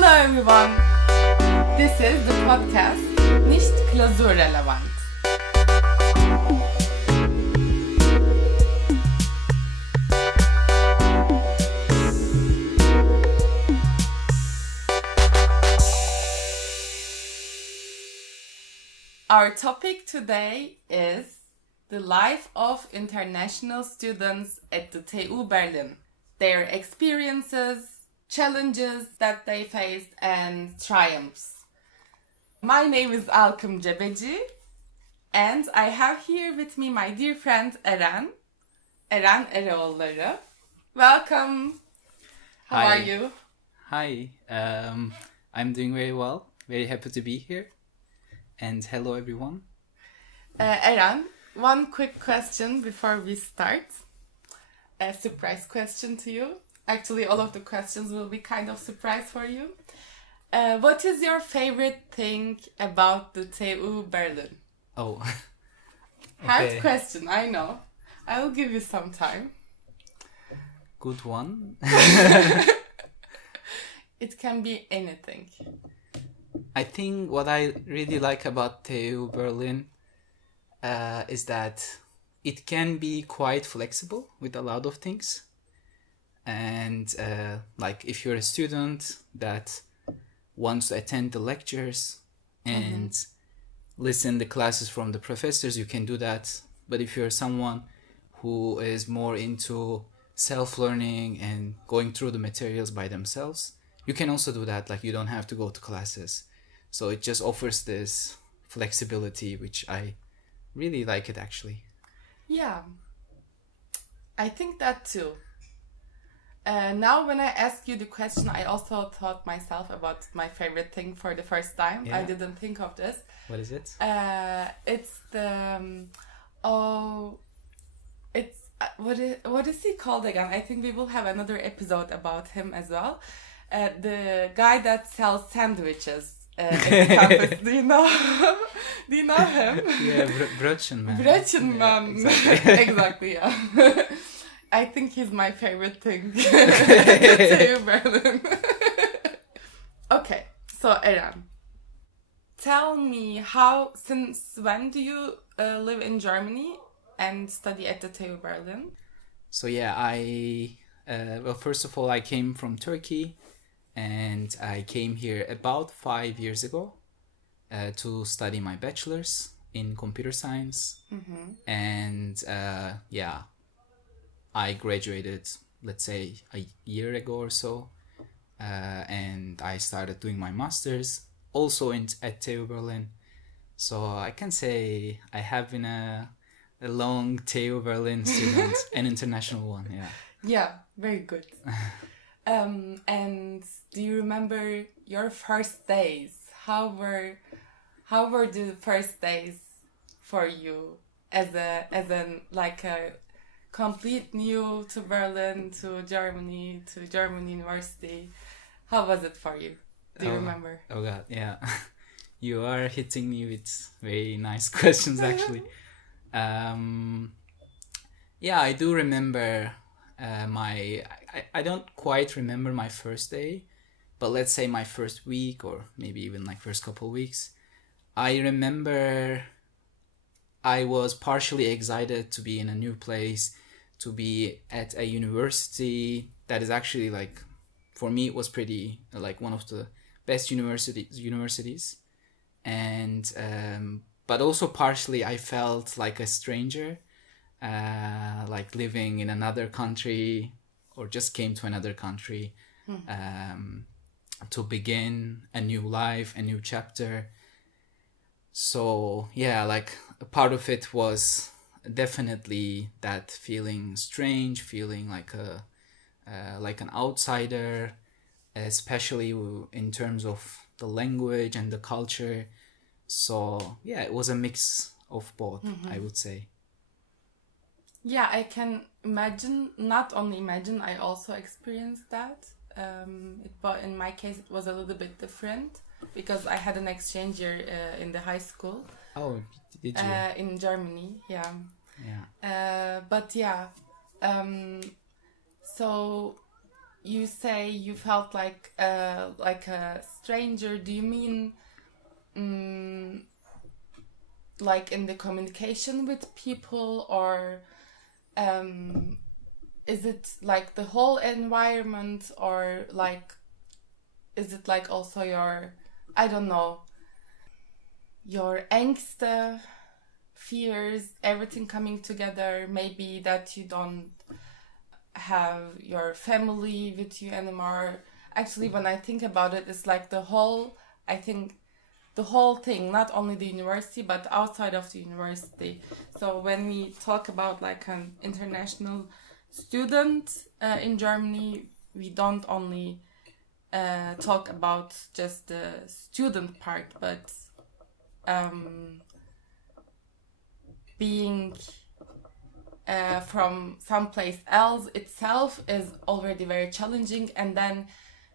Hello everyone. This is the podcast Nicht Klausurrelevant. Our topic today is the life of international students at the TU Berlin, their experiences, challenges that they faced, and triumphs. My name is Alkım, and I have here with me my dear friend Eren. Eren Eroğulları. Welcome. How are you? Hi. I'm doing very well. Very happy to be here. And hello everyone. Eren, one quick question before we start. A surprise question to you. Actually, all of the questions will be kind of surprise for you. What is your favorite thing about the TU Berlin? Oh. Hard question, I know. I will give you some time. Good one. It can be anything. I think what I really like about TU Berlin is that it can be quite flexible with a lot of things. And like if you're a student that wants to attend the lectures and listen the classes from the professors, you can do that. But if you're someone who is more into self-learning and going through the materials by themselves, you can also do that. Like you don't have to go to classes. So it just offers this flexibility, which I really like it actually. Yeah, I think that too. Now when I ask you the question, I also thought myself about my favorite thing for the first time. Yeah. I didn't think of this. What is it? It's the what is he called again? I think we will have another episode about him as well. The guy that sells sandwiches at the campus. Do you know him? Yeah, Brötchenmann. Brötchenmann. Yeah, Exactly, yeah. I think he's my favorite thing. TU Berlin. Okay, so Eren, tell me since when do you live in Germany and study at the TU Berlin? So yeah, well, first of all, I came from Turkey and I came here about 5 years ago to study my bachelor's in computer science. And yeah, I graduated, let's say, a year ago or so, and I started doing my master's also at TU Berlin. So I can say I have been a long TU Berlin student, an international one, yeah. Yeah, very good. And do you remember your first days? How were the first days for you as a complete new to Berlin, to Germany University? How was it for you? Do you remember? Oh God, yeah. You are hitting me with very nice questions actually. Yeah, I do remember I don't quite remember my first day, but let's say my first week or maybe even like first couple weeks. I remember I was partially excited to be in a new place, to be at a university that is actually like, for me it was pretty like one of the best universities. And but also partially I felt like a stranger, like living in another country or just came to another country to begin a new life, a new chapter. So yeah, like a part of it was definitely that feeling strange, feeling like an outsider, especially in terms of the language and the culture. So yeah, it was a mix of both, I would say. Yeah, I can imagine, not only imagine, I also experienced that. But in my case, it was a little bit different because I had an exchange year in the high school. Oh, did you? In Germany, yeah. Yeah. But yeah, so you say you felt like a stranger, do you mean like in the communication with people, or is it like the whole environment, or like is it like also your, I don't know, your angst, fears, everything coming together, maybe that you don't have your family with you anymore? Actually, when I think about it, it's like the whole, I think the whole thing, not only the university but outside of the university. So when we talk about like an international student in Germany, we don't only talk about just the student part, but being from someplace else itself is already very challenging, and then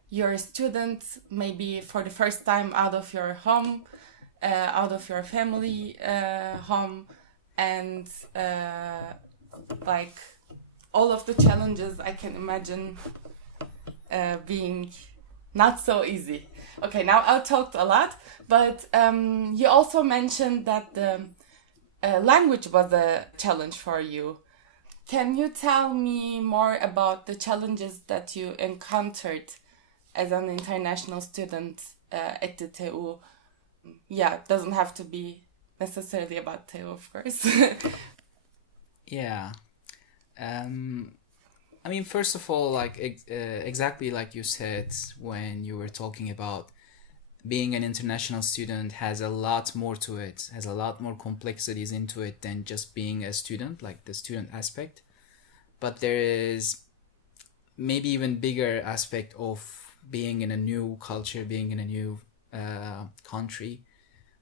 you're a student maybe for the first time out of your home, out of your family home, and like all of the challenges I can imagine being not so easy. Okay, now I talked a lot, but you also mentioned that the language was a challenge for you. Can you tell me more about the challenges that you encountered as an international student at the TU? Yeah, it doesn't have to be necessarily about TU, of course. Yeah. I mean, first of all, like exactly like you said when you were talking about being an international student has a lot more to it, has a lot more complexities into it than just being a student, like the student aspect. But there is maybe even bigger aspect of being in a new culture, being in a new country,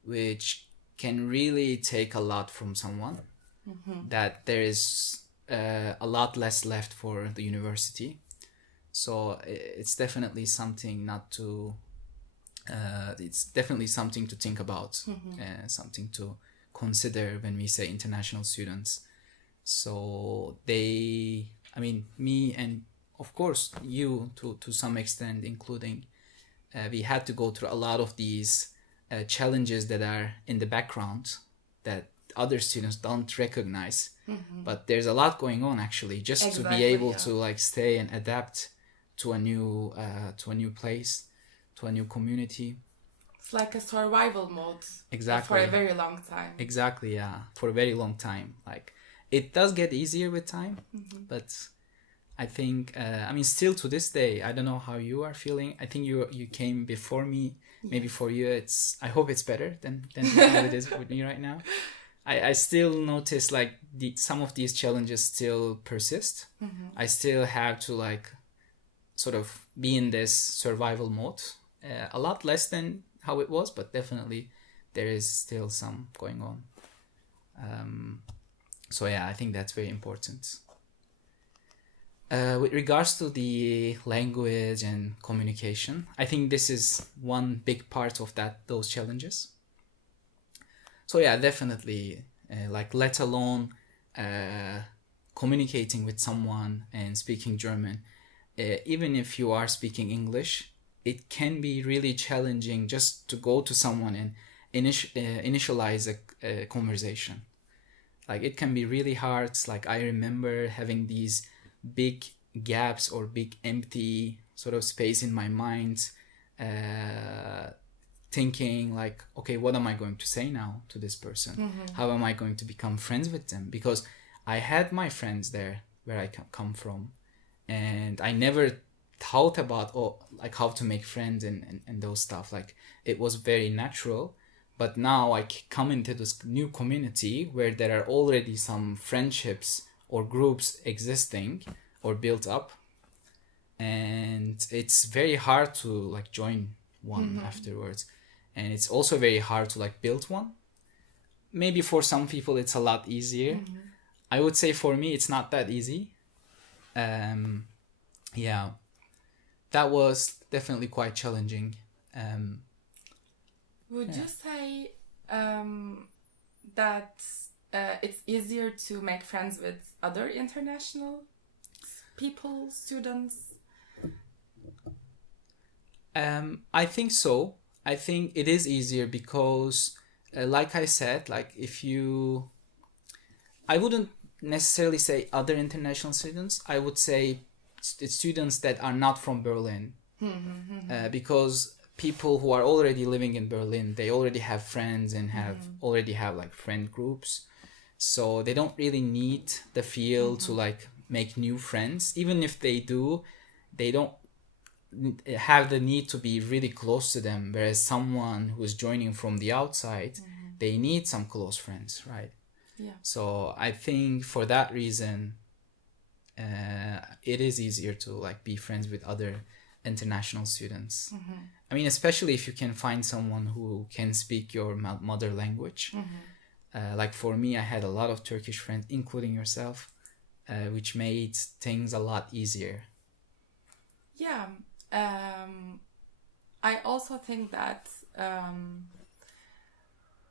which can really take a lot from someone. That there is a lot less left for the university. So it's definitely something not to it's definitely something to think about, something to consider when we say international students. So they, I mean, me and of course you to some extent, including, we had to go through a lot of these challenges that are in the background that other students don't recognize. But there's a lot going on actually, just to be able to like stay and adapt to a new place, to a new community. It's like a survival mode. Exactly. For a very long time. Exactly, yeah. For a very long time. Like, it does get easier with time, but I think, I mean, still to this day, I don't know how you are feeling. I think you came before me. Maybe for you, I hope it's better than how it is with me right now. I still notice like some of these challenges still persist. I still have to like sort of be in this survival mode. A lot less than how it was, but definitely there is still some going on. So yeah, I think that's very important. With regards to the language and communication, I think this is one big part of those challenges. So yeah, definitely, like let alone communicating with someone and speaking German, even if you are speaking English, it can be really challenging just to go to someone and initialize a conversation. Like, it can be really hard. Like, I remember having these big gaps or big empty sort of space in my mind, thinking like, okay, what am I going to say now to this person? How am I going to become friends with them? Because I had my friends there where I come from, and I never thought about like how to make friends and those stuff. Like, it was very natural. But now I come into this new community where there are already some friendships or groups existing or built up, and it's very hard to like join one afterwards, and it's also very hard to like build one. Maybe for some people it's a lot easier. I would say for me it's not that easy. Yeah, that was definitely quite challenging. Would you say that it's easier to make friends with other international people, students, I think so. I think it is easier because, like I said, like if you, I wouldn't necessarily say other international students. I would say students that are not from Berlin, because people who are already living in Berlin, they already have friends and already have like friend groups, so they don't really need the feel to like make new friends. Even if they do, they don't have the need to be really close to them, whereas someone who's joining from the outside, they need some close friends, right? Yeah. So I think for that reason, it is easier to like be friends with other international students. I mean, especially if you can find someone who can speak your mother language. Like for me, I had a lot of Turkish friends, including yourself, which made things a lot easier. Yeah. I also think that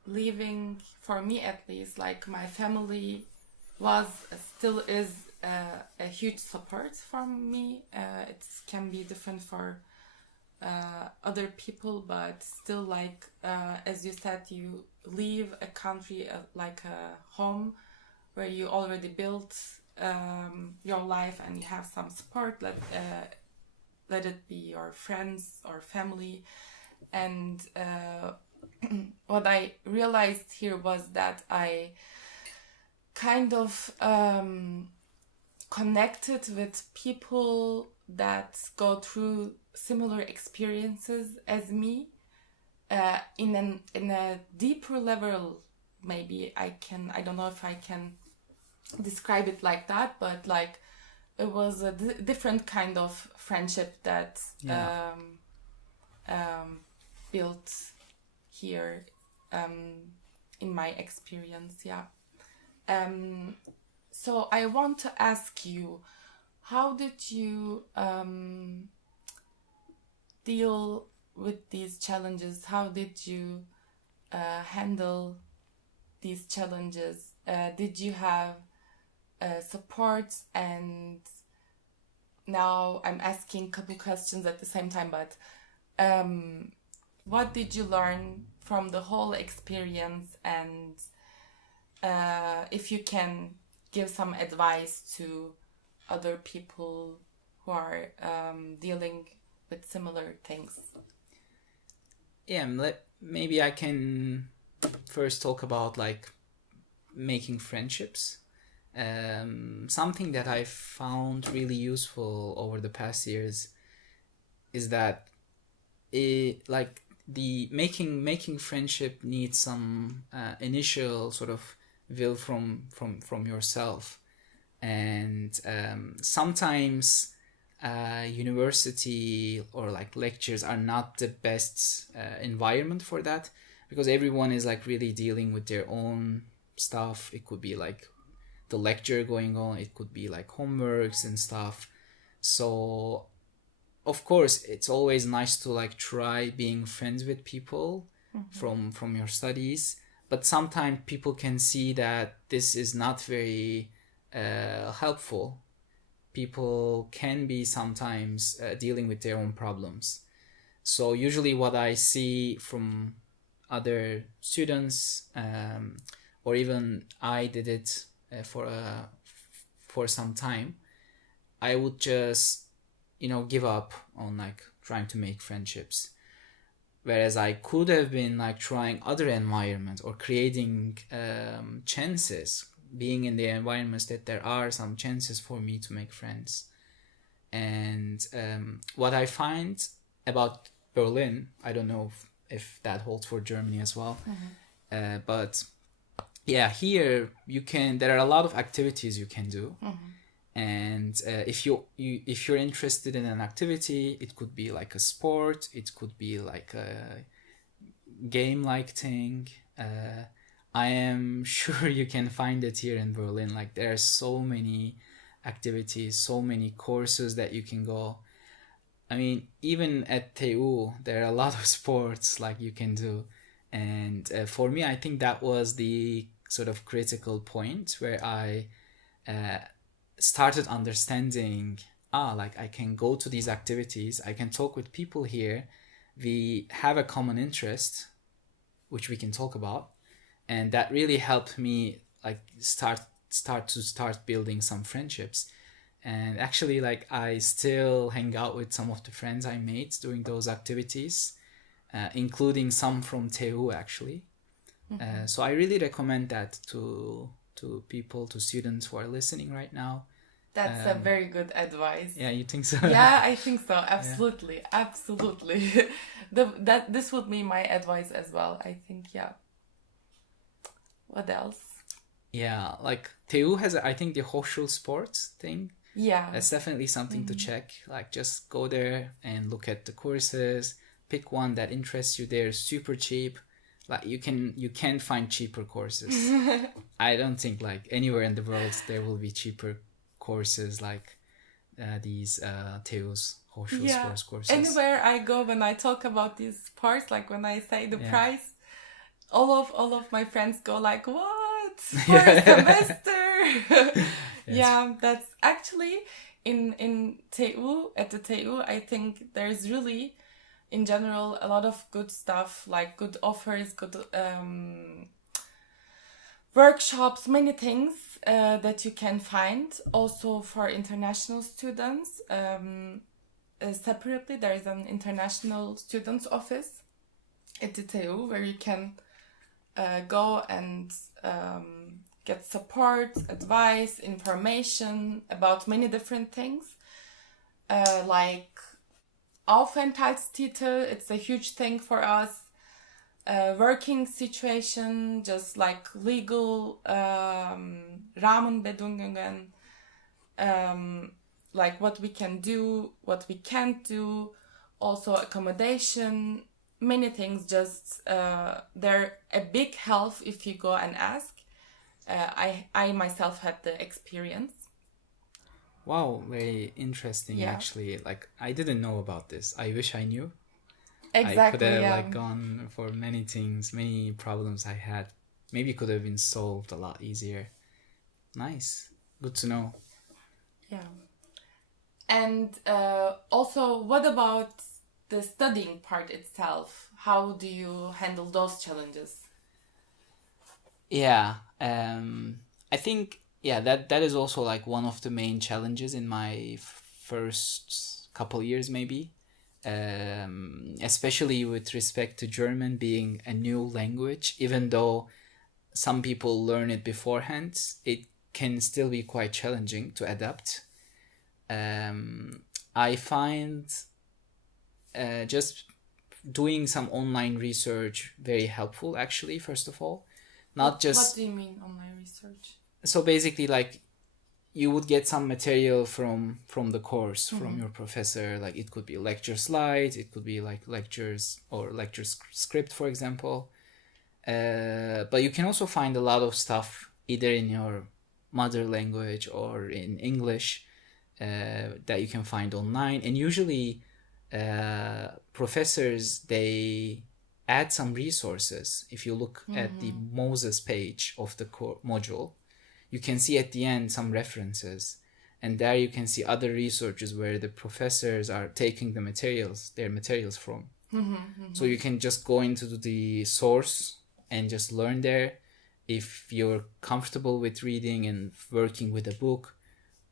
leaving, for me at least, like my family was, still is a huge support for me. It can be different for other people, but still, like as you said, you leave a country like a home where you already built your life and you have some support. Let it be your friends or family. And what I realized here was that I kind of connected with people that go through similar experiences as me, in a deeper level. Maybe I don't know if I can describe it like that, but like it was a different kind of friendship that built here, in my experience. Yeah. So I want to ask you, how did you deal with these challenges? How did you handle these challenges? Did you have support? And now I'm asking a couple questions at the same time, but what did you learn from the whole experience? And if you can give some advice to other people who are dealing with similar things. Yeah, maybe I can first talk about like making friendships. Something that I found really useful over the past years is that like the making friendship needs some initial sort of will from yourself, and sometimes university or like lectures are not the best environment for that, because everyone is like really dealing with their own stuff. It could be like the lecture going on, it could be like homeworks and stuff. So of course it's always nice to like try being friends with people from your studies, but sometimes people can see that this is not very helpful. People can be sometimes dealing with their own problems. So usually what I see from other students, or even I did it for some time, I would just give up on like trying to make friendships, whereas I could have been like trying other environments or creating chances, being in the environments that there are some chances for me to make friends. And what I find about Berlin, I don't know if that holds for Germany as well, but yeah, here there are a lot of activities you can do. And if you're interested in an activity, it could be like a sport, it could be like a game like thing. I am sure you can find it here in Berlin. Like there are so many activities, so many courses that you can go. I mean, even at TU, there are a lot of sports like you can do. And for me, I think that was the sort of critical point where I started understanding like I can go to these activities, I can talk with people here, we have a common interest which we can talk about, and that really helped me like start building some friendships. And actually, like, I still hang out with some of the friends I made during those activities, including some from TU actually. So I really recommend that to people, to students who are listening right now. That's a very good advice. Yeah, you think so? Yeah, I think so. Absolutely, yeah. Absolutely. This would be my advice as well. I think, yeah. What else? Yeah, like TU has, I think, the social sports thing. Yeah. That's definitely something to check. Like, just go there and look at the courses, pick one that interests you. They're super cheap. Like, you can't find cheaper courses. I don't think like anywhere in the world there will be cheaper courses like these TU's social sports courses. Anywhere I go, when I talk about these parts, like when I say the price, all of my friends go like, "What? For a semester?" Yeah, that's actually in TU, at the TU, I think there's really, in general, a lot of good stuff, like good offers, good workshops, many things that you can find. Also for international students, separately, there is an international students office at the TU where you can go and get support, advice, information about many different things, like Aufenthaltstitel. It's a huge thing for us. Working situation, just like legal Rahmenbedingungen, like what we can do, what we can't do, also accommodation, many things. Just they're a big help if you go and ask. I myself had the experience. Wow, very interesting actually. Like, I didn't know about this. I wish I knew. Exactly, I could have like gone for many things, many problems I had. Maybe could have been solved a lot easier. Nice. Good to know. Yeah. And also, what about the studying part itself? How do you handle those challenges? Yeah, I think, that is also like one of the main challenges in my first couple years maybe. Especially with respect to German being a new language, even though some people learn it beforehand, it can still be quite challenging to adapt. I find just doing some online research very helpful, actually, first of all. What do you mean online research? So basically, like, you would get some material from the course, from your professor. Like, it could be lecture slides, it could be like lectures or lecture script, for example. But you can also find a lot of stuff either in your mother language or in English that you can find online. And usually professors, they add some resources. If you look at the Moses page of the module, you can see at the end some references, and there you can see other researches where the professors are taking their materials from. So you can just go into the source and just learn there if you're comfortable with reading and working with a book,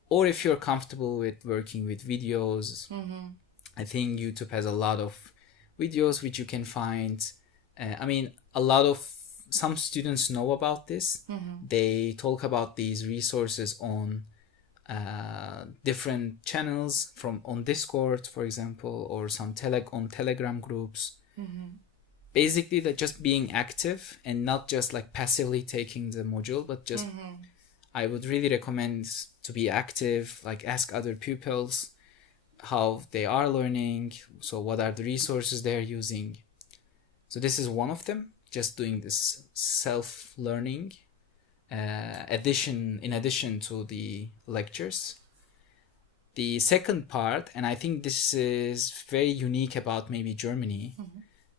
or if you're comfortable with working with videos. I think YouTube has a lot of videos which you can find. I mean, some students know about this. They talk about these resources on different channels, on Discord, for example, or some on Telegram groups. Basically, they're just being active and not just like passively taking the module, but just I would really recommend to be active, like ask other pupils how they are learning, so what are the resources they're using. So this is one of them, just doing this self-learning in addition to the lectures. The second part, and I think this is very unique about maybe Germany,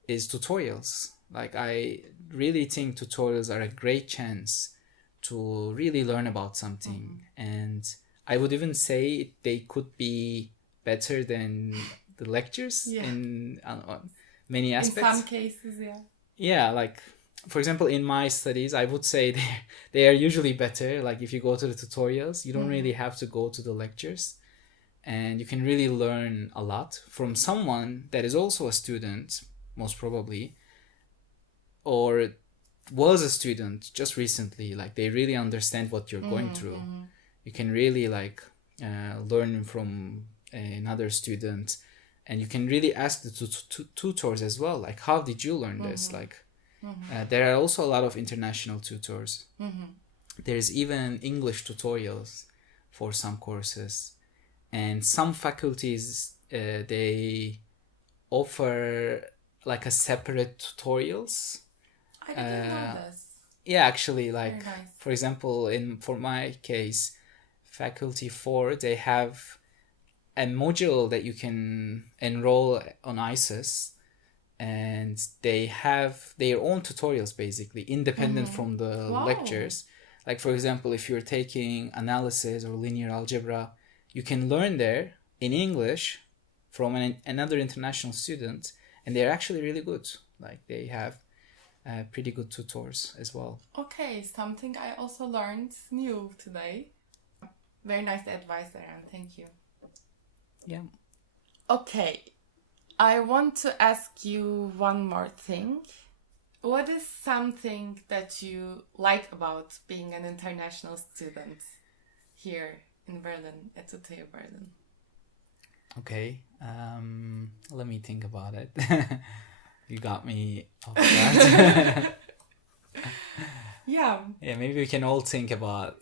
is tutorials. Like, I really think tutorials are a great chance to really learn about something. And I would even say they could be better than the lectures on many aspects. In some cases, yeah. Yeah, like for example, in my studies, I would say they are usually better. Like if you go to the tutorials, you don't really have to go to the lectures, and you can really learn a lot from someone that is also a student, most probably, or was a student just recently. Like they really understand what you're going through. You can really like learn from another student, and you can really ask the tutors as well, like how did you learn this, like there are also a lot of international tutors. There's even English tutorials for some courses, and some faculties they offer like a separate tutorials. I didn't know this. Yeah, actually, like Very nice. for example, for my case, faculty 4, they have a module that you can enroll on ISIS, and they have their own tutorials basically independent from the lectures. Like for example, if you're taking analysis or linear algebra, you can learn there in English from another international student, and they're actually really good. Like they have pretty good tutors as well. Okay, something I also learned new today. Very nice advice, Eren. Thank you. Yeah. Okay, I want to ask you one more thing. What is something that you like about being an international student here in Berlin, at the TU Berlin? Okay, let me think about it. You got me off guard. Yeah. Yeah, maybe we can all think about.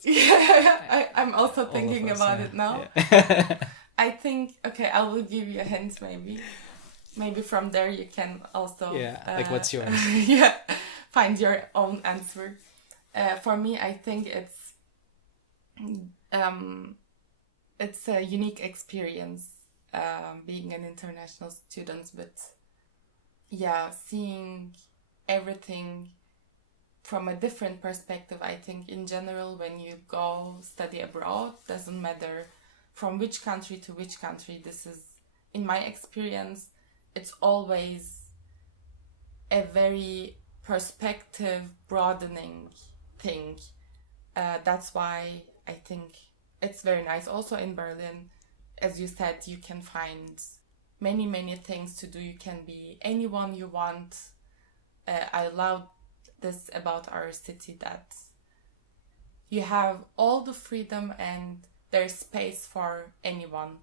I'm also thinking about it now. Yeah. I think, okay, I will give you a hint maybe. Maybe from there you can also... Yeah, like what's yours? Yeah, find your own answer. For me, I think it's a unique experience being an international student, but yeah, seeing everything from a different perspective. I think in general, when you go study abroad, doesn't matter from which country to which country, this is, in my experience, it's always a very perspective broadening thing. That's why I think it's very nice. Also in Berlin, as you said, you can find many things to do. You can be anyone you want. I love this about our city, that you have all the freedom and there's space for anyone.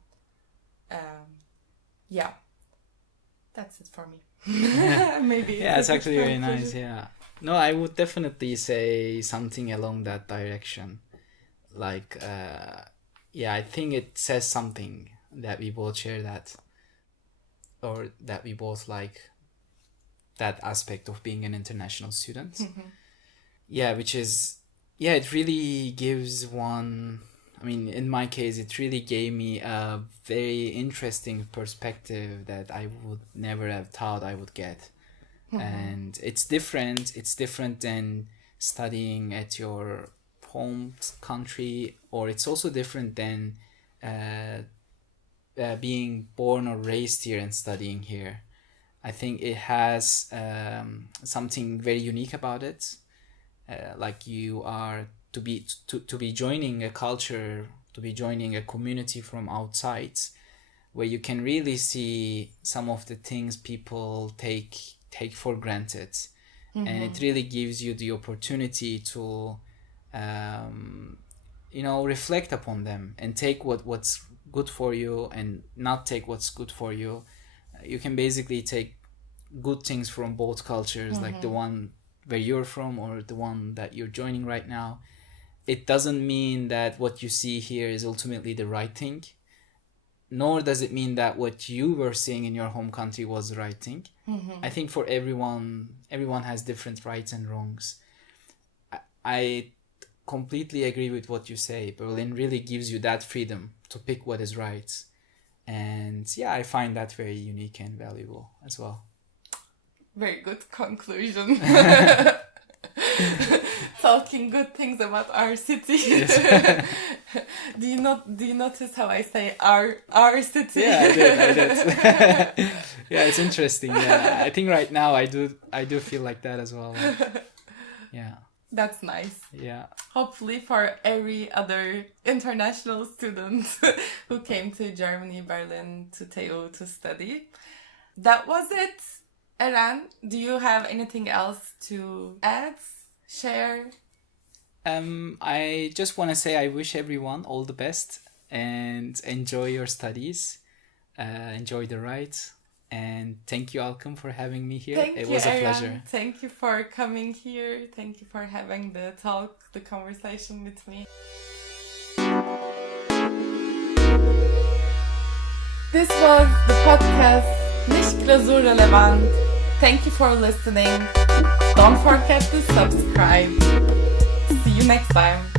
Yeah, that's it for me. Maybe. Yeah, it's actually very nice. Yeah. No, I would definitely say something along that direction. Like, yeah, I think it says something that we both share that, or that we both like that aspect of being an international student. Yeah, which is, yeah, it really gives one, I mean, in my case, it really gave me a very interesting perspective that I would never have thought I would get. And it's different than studying at your home country, or it's also different than being born or raised here and studying here. I think it has something very unique about it. Like you are to be joining a culture, to be joining a community from outside, where you can really see some of the things people take for granted. And it really gives you the opportunity to reflect upon them and take what's good for you and not take what's good for you. You can basically take good things from both cultures, like the one where you're from or the one that you're joining right now. It doesn't mean that what you see here is ultimately the right thing, nor does it mean that what you were seeing in your home country was the right thing. I think for everyone has different rights and wrongs. I completely agree with what you say. Berlin really gives you that freedom to pick what is right. And yeah, I find that very unique and valuable as well. Very good conclusion. Talking good things about our city. Yes. Do you notice how I say our city? Yeah, I did. Yeah, it's interesting. Yeah, I think right now I do feel like that as well. Yeah. That's nice. Yeah. Hopefully for every other international student who came to Germany, Berlin, to TU to study. That was it. Eren, do you have anything else to add, share? I just want to say I wish everyone all the best and enjoy your studies. Enjoy the ride. And thank you, Alkım, for having me here. It was a Eren. pleasure. Thank you for coming here. Thank you for having the talk, the conversation with me. This was the podcast Nicht Klausurrelevant. Thank you for listening. Don't forget to subscribe. See you next time.